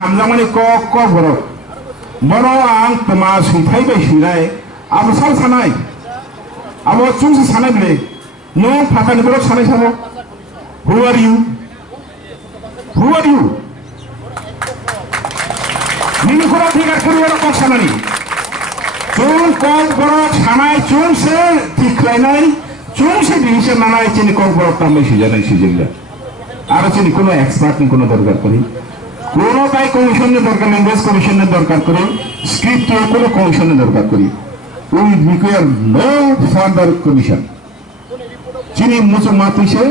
Hamzamani ko borok bono ang tama suitai bai suinai abo sal sanai abo chungsi sanai bile no phakani borok sanai sabo. Who are you? Nini kora thikar kori borok kok sanani chung kok borok sanai chung se thiklainai chung se division nanai chini kok borok tamai sujanai sujilla aro chini kono expert ni kono dorkar kori কোনো তাই কমিশনের দরকার language কমিশনের দরকার করে script কোনো কমিশনের দরকার করি we require no further commission চিনি মুসুর মা তুইছে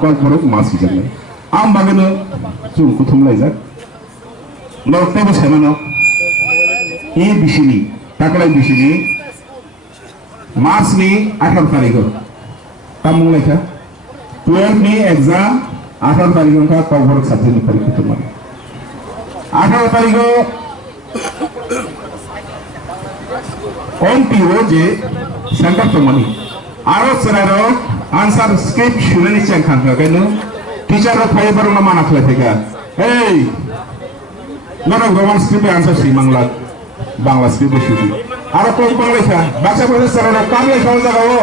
কল করো মাছ হিসাবে আম বাগানো চুল কুথুম লাইজাক লড়তে সেমানো এই বিশিনি টাকলাই বিশিনি মার্চনি 18 তারিখ তামুং লেখা 12 নি एग्जाम 18 তারিখ का কভার সাবজেক্ট পরীক্ষা তোমার 18 তারিখ OMPO যে সেন্টার তো মানি আরো সেরারো আনসার স্ক্রিপ্ট শুনে নিচ্ছেন খানকা কেন টিচাররা ফাইবার না মানা খেলে থেকে এই নরক রোমান স্ক্রিপ্টে আনসার সেই বাংলা স্ক্রিপ্টে শুধু আরো কোন বাংলা বাচ্চা বলে সেরারো কামলে খাওয়া যাবো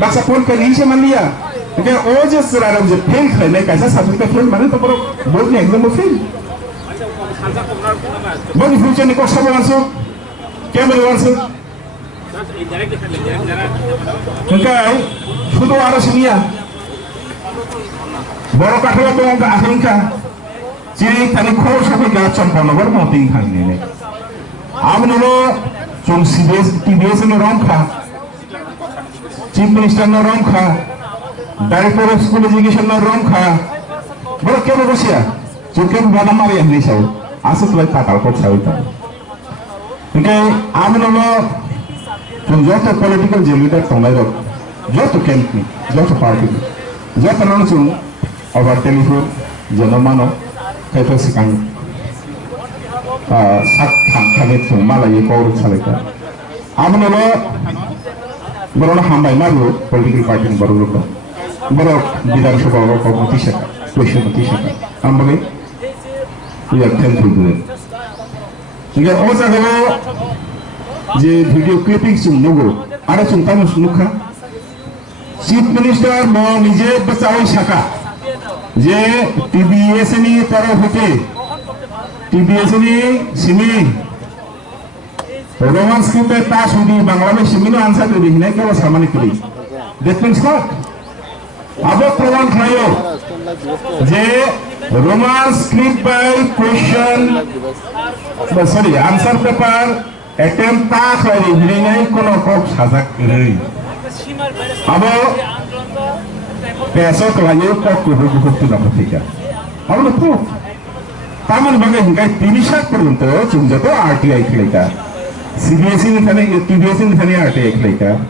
বাচ্চা ফোন করে নিচে মান লিয়া যে ও যে সেরারো যে ফেল খাইলে কাইসা সাবজেক্টে ফেল মানে তো বড় বোর্ড এক্সামে fail bagi future ni kok sama langsung kemana langsung engkau sudah ada sini ya baru kakak tu engkau akhirnya jadi tadi kau sampai ke campur nomor mau tinggal ni amun lo cum TBS ni orang kah Chief Minister ni orang kah Director of School Education ni orang kah baru kemana Rusia cukup berapa mari yang risau asal tuh takal kok sawit. Oke, amun lo joto political jelita tongai dok, joto campaign, joto party, joto langsung over telephone, jono mano, kayak sekarang sak kaget tuh malah ye kau urut salika. Amun lo baru hambai malu political party baru lo, baru bidang sebuah kompetisi, question, ambil we are thankful to them. Jika orang kalau je video clipping sung nogo, ada sung tamu sungka. Chief Minister mau nije bersawai saka. Je TBS ini taruh hote, TBS ini sini. Roman script tas hudi Bangladesh sini no answer tu dihina kalau sama ni kiri. That means what? Abang program khayo. Je Roman script by question, sorry, answer paper attempt tak lagi, ini ni kono kok sajak kiri. Abo besok lagi kok kubu tu nak berfikir. Abo tu, taman bagai hingga 30 peruntu, cuma tu RTI kelika, CBSE ni sana, TBS ni sana RTI kelika,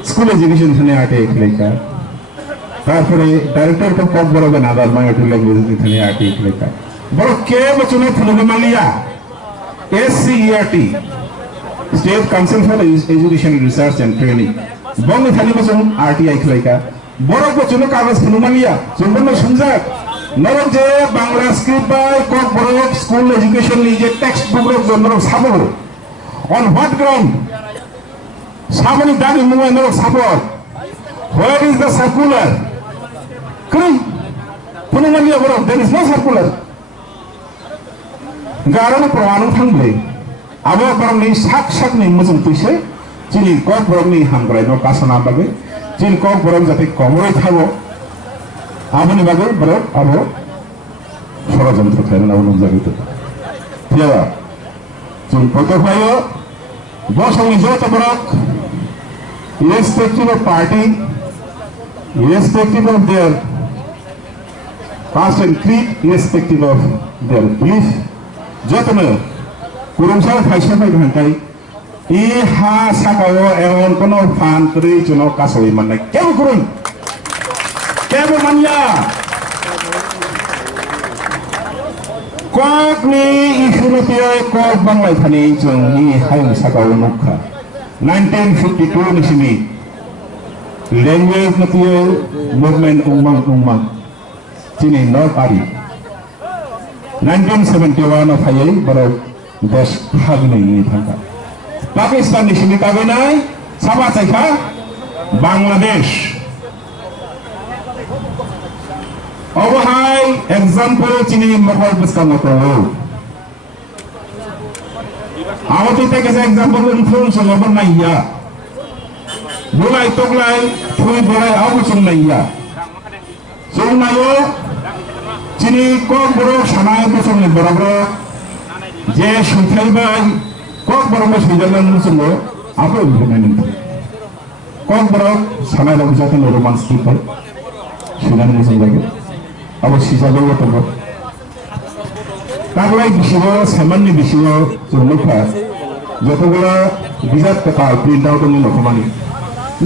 School Education ni sana RTI kelika. তারপরে director তো কত বড় হবে না minority language এখানে article লেখা বড় কে বচনে ফুলবে মালিয়া SCERT state council for education research and training বং এখানে বচন RTI লেখা বড় বচনে কাগজ ফুলবে মালিয়া জন্ম সংজাক নরক যে বাংলা স্ক্রিপ্ট বাই কত বড় স্কুল এডুকেশন নি যে টেক্সট বুক রক জন্ম সাবো অন হোয়াট গ্রাউন্ড সাবনি দাগি মুয় নরক সাবো where is the circular kering puno malia bro there is no circular garana pramanung thangble abo barang ni sak ni mujung tuise chini kok barang ni hangrai no kasana bage chini kok barang jate komroi thago aboni bage bro abo ষড়যন্ত্র ফেলে না অনুযায়ী দিয়া চুন পতো ভাইও বসঙ্গি যত বড় irrespective of party, irrespective of their caste and creed, irrespective of their belief, jotno kurumsal faisa pai bhantai I ha sakao eon kono fan kri chuno kasoi manai kebo manya kok ni isunopia kok banglai thani chung ni hayung sakao nukha 1952 ni sini language material movement umang sini not ari 1971 फायै बरं देश भागनायनि थांखा पाकिस्ताननि सिनि काबेनाय साबा चाइखा Bangladesh अबहाय example चिनि महर बुस्कांगतो आवती ते केसे example influence लबर नाइया बुलाय तगलाय Thuy बोराय आउ संनाइया संनायो चिनि कक बरो सानाय बोसंनि बराबर जे सुथायबाय कक बरो सैजालान जोङो आबो बुंनाय नोंथां कक बरो सानाय दं जाथन रोमान्स किफाय सुनानै मोजां जायो आबो सिजाबो गथ'बो तागलाय बिसिबो सामाननि बिसिबो जोंलुखा जतगला बिजाब पेपार प्रिन्ट आउट नि नखमानि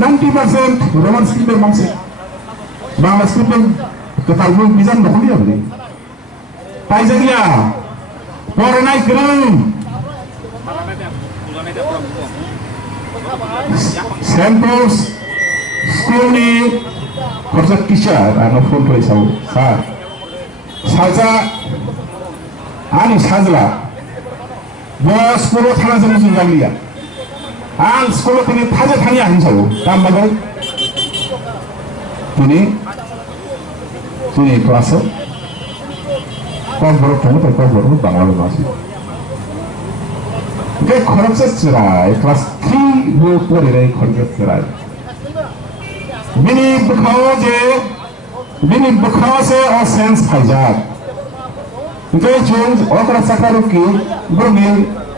90% रोमान्स किफाय मानसि बांलादेश किफाय केतालबो बिजाब नखमि आबो पाइजागिया फरायनाय गोरों सेम्पल्स स्कुलनि खरसा टिचार आङो फन फरायसाव सार साजा आंनि साजला बस स्कुलाव थानाजों मोजां जागलिया आं स्कुलाव दिनै थाजा थानि आं सावो दामबागौ दिनै क्लासाव कम बरफ थाङो तो कम बरफ बांला मासि बे खरसा चिराय क्लास 3 वो फरायनाय खरसा चिराय बिनि बुखाव से और सेंस फाइजाब बे जों अकरा साकारुकी बरनि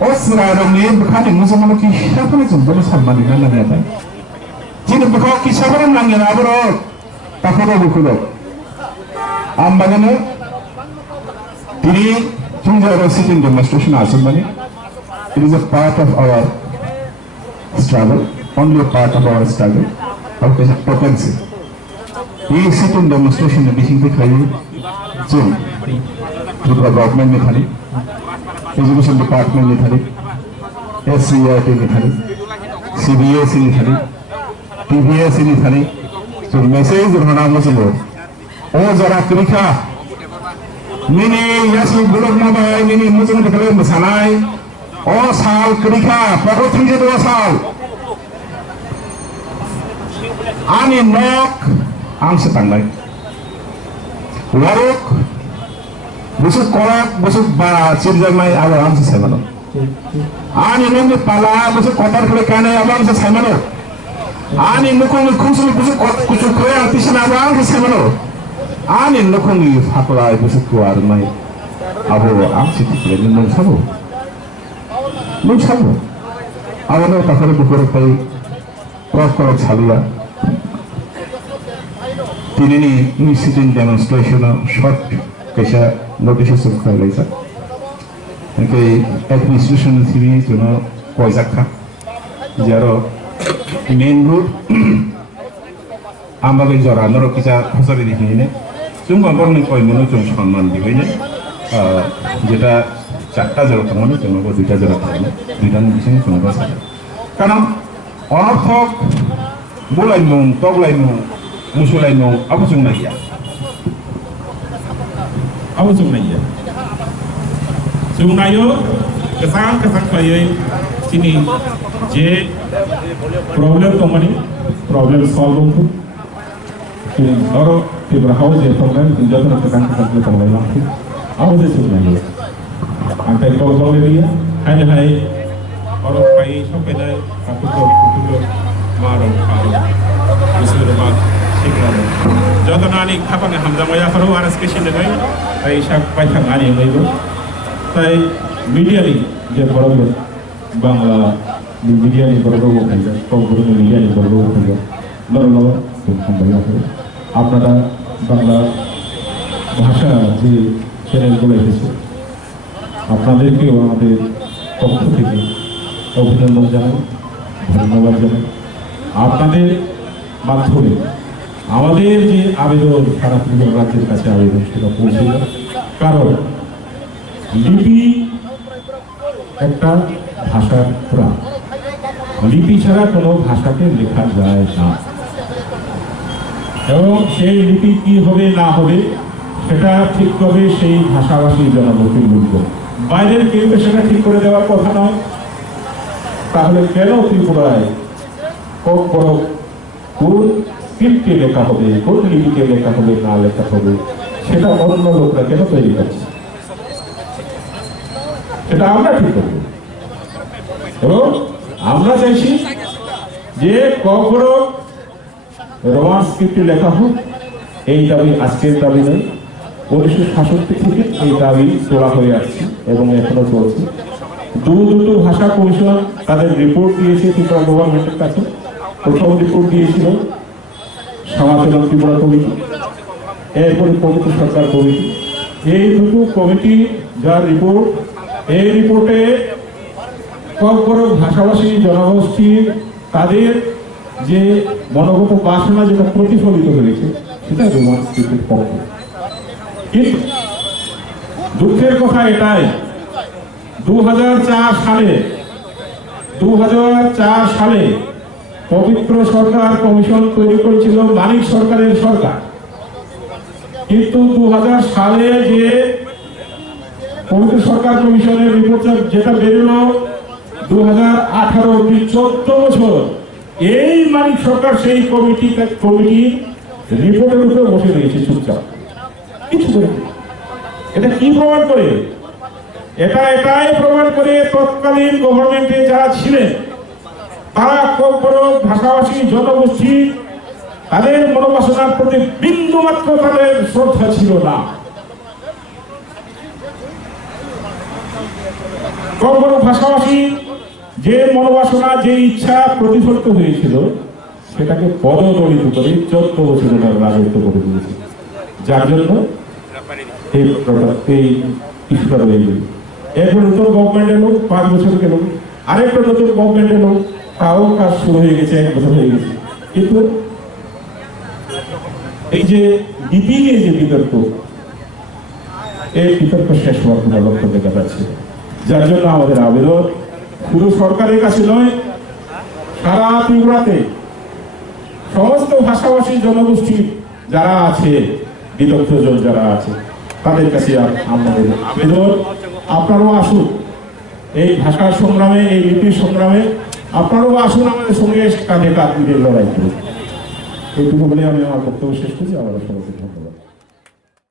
ओसरा रंनि बुखानि मुजमनो की शाफने जों बनो सानमानि नांगोन आदा जिनि बुखाव की साबरन नांगोन आबरो ताफरो बुखुलो आमबागनो दिनै जों sitting डेमनस्ट्रेशन आसमबानि it is a part of our struggle, only a part of our struggle. Okay, potency. This sit-in demonstration is being taken through the government, education department, SCIT, CBS, TBS, so message is not oh, Zara Krika, Mini, yes, you good of my mini Muslim Masalai. ओ साल करिखा पको थिंजे दो साल आनि नक आंसे थांनाय वारुक बुसु कोराक बुसु बा चिरजानाय आबो आंसे सायमानो आनि नंनि पाला बुसु कोटार खले कानाय आबो आंसे सायमानो आनि नखंनि खुसुनि बुसु कुसु खरे आंतिसना आबो आंसे सायमानो आनि नखंनि फाकलाय बुसु कुवारनाय आबो आंसे थिखले नों साबो Luchando. Ahora está fuera de cuerpo ahí. Cuatro salida. Tiene ni sitting demonstration short que sea noticia sobre la isla. Que administration civil tu no coisa cá. Jaro main road. Amba के जरा नरो किसा फसरी दिखनी ने. तुम बाबर ने कोई मनो तुम सम्मान दिवे ने. जेटा चारटा जरा थांगोन जोंबो दुइटा जरा थांगोन दुइटानि बिसिं जोंबो सानो कारण अनर्थक बुलायनु तगलायनु मुसुलायनु आबो जों नायया जों नायो गोसां फायै दिनै जे प्रब्लेम दंमोन प्रब्लेम सल्भ दंखौ नरो पेपर हाउस जे प्रब्लेम जों गोसां दंलायलांखौ आबो जों नायो Antai kau tahu dia, hanya orang pai sampai dah aku marah, mesti lepas iklan. Jauh nani kapan hamzah maya kalau waras kesini deh, pai syak pai thangan yang itu, pai media ni dia berapa bangla di media ni berapa bukan, kau berapa media ni berapa bukan, lalu bukan banyak tu. Apa dah bangla bahasa di channel boleh itu. আপনাদেরকেও আমাদের পক্ষ থেকে অভিনন্দন জানাই ধন্যবাদ জানাই আপনাদের মাধ্যমে আমাদের যে আবেদন সারা ত্রিপুরা রাজ্যের কাছে আবেদন সেটা পৌঁছে যায় কারণ লিপি একটা ভাষার প্রাণ লিপি ছাড়া কোনো ভাষাকে লেখা যায় না এবং সেই লিপি কি হবে না হবে সেটা ঠিক করবে সেই ভাষাভাষী জনগোষ্ঠীর গুরুত্ব। বাইরের কেউ সেটা ঠিক করে দেওয়ার কথা নয়। তাহলে কেন ত্রিপুরায় কোন স্ক্রিপ্টে লেখা হবে, কোন লিপিতে লেখা হবে, না লেখা হবে, সেটা অন্য লোকরা কেন তৈরি করছে? সেটা আমরা ঠিক করবো। এবং আমরা চাইছি যে রোমান স্ক্রিপ্টে লেখা হোক। এই দাবি আজকের দাবি নয়, 1966 থেকে এই দাবি তোলা হয়ে আসছে এবং এখনো চলছে। দুটো ভাষা কমিশন তাদের রিপোর্ট দিয়েছে ত্রিপুরা গভর্নমেন্টের কাছে। প্রথম রিপোর্ট দিয়েছিল সমাজসেবক ত্রিপুরা কমিটি, এরপরে পবিত্র সরকার কমিটি। এই দুটো কমিটি যার রিপোর্ট, এই রিপোর্টে ভাষাভাষী জনগোষ্ঠীর তাদের যে মনোগত বাসনা যেটা প্রতিফলিত হয়েছে সেটা রোমান স্ক্রিপ্টের পক্ষে। কিন্তু দুঃখের কথা এটাই, 2004 সালে পবিত্র সরকার কমিশন তৈরি করেছিল মানিক সরকারের সরকার। কিন্তু 2000 সালে যে পবিত্র সরকার কমিশনের রিপোর্ট যেটা বেরোলো 2018 14 বছর, এই মানিক সরকার সেই কমিটি রিপোর্টের উপরে বসে রয়েছে চুপচাপ, কিছু করে। এটা কি প্রমাণ করে? এটাই প্রমাণ করে তৎকালীন গভর্নমেন্টে যারা ছিলেন তারা ভাষাভাষী জনগোষ্ঠী তাদের মনোবাসনার প্রতি বিন্দু মাত্র তাদের শ্রদ্ধা ছিল না। ভাষাভাষী যে মনোবাসনা, যে ইচ্ছা প্রতিফলিত হয়েছিল সেটাকে পদদলিত করে 14 বছরের রাজত্ব করে দিয়েছে, যার জন্য এই ইস্যুটা রয়ে গেল। এরপর নতুন গভর্নমেন্ট এলো, 5 বছর গেল, আরেকটা নতুন গভর্নমেন্ট এলো, তাও কাজ শুরু হয়ে গেছে, 1 বছর হয়ে গেছে। কিন্তু এই যে লিপি নিয়ে যে বিতর্ক, এই বিতর্ক শেষ হওয়ার কোনো লক্ষ্য দেখা যাচ্ছে। যার জন্য আমাদের আবেদন শুধু সরকারের কাছে নয়, সারা ত্রিপুরাতে সমস্ত ভাষাভাষী জনগোষ্ঠী যারা আছে, বিদগ্ধজন যারা আছে, তাদের কাছে আমাদের আবেদন, আপনারাও আসুন এই ভাষার সংগ্রামে, এই লিপির সংগ্রামে। আপনারাও আসুন আমাদের সঙ্গে কাঁধে কাঁধ মিলিয়ে লড়াই করুন। এইটুকু বলে আমি আমার বক্তব্য শেষ করছি। আমার সবাইকে ধন্যবাদ।